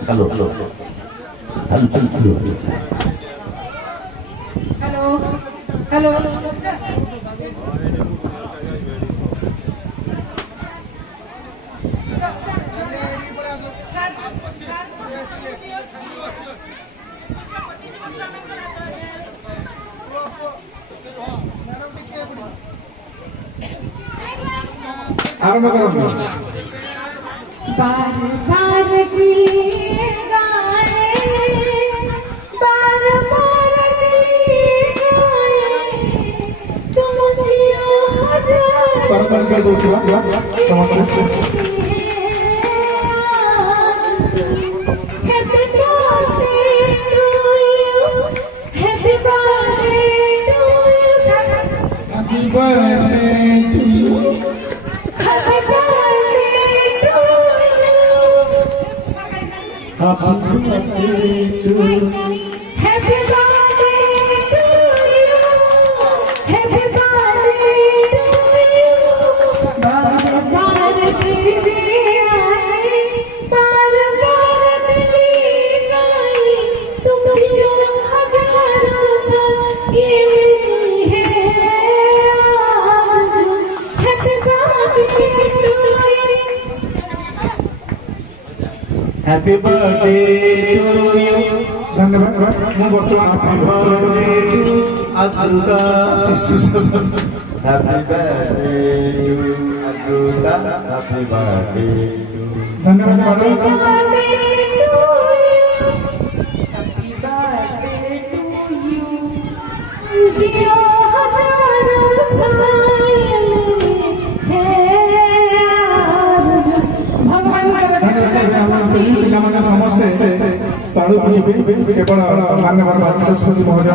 hello hello hello चल चलो hello hello hello आरंभ करो बार बार दिए गाए बार बार दिए गाए तुम जियो कर कर दो समस्या happy birthday to you happy birthday to you happy birthday to you happy birthday to you happy birthday to happy birthday to you बार बार दिए आए बार बार दिए गाए तुम जियो हजारों साल ये मेरी है आरज़ू happy birthday to you happy birthday to you धन्यवाद ମୁଁ ବର୍ତ୍ତମାନ अद्भुत शिशु हैप्पी बर्थडे टू अद्भुत हैप्पी बर्थडे धन्यवाद मैडम जियो हजारों साल है आरज़ू भगवान ପିଲାମାନେ ସମସ୍ତେ ତଳକୁ ଯିବେ କେବଳ ମାନ୍ୟବର ବାଚସ୍ପତି ମହୋଦୟ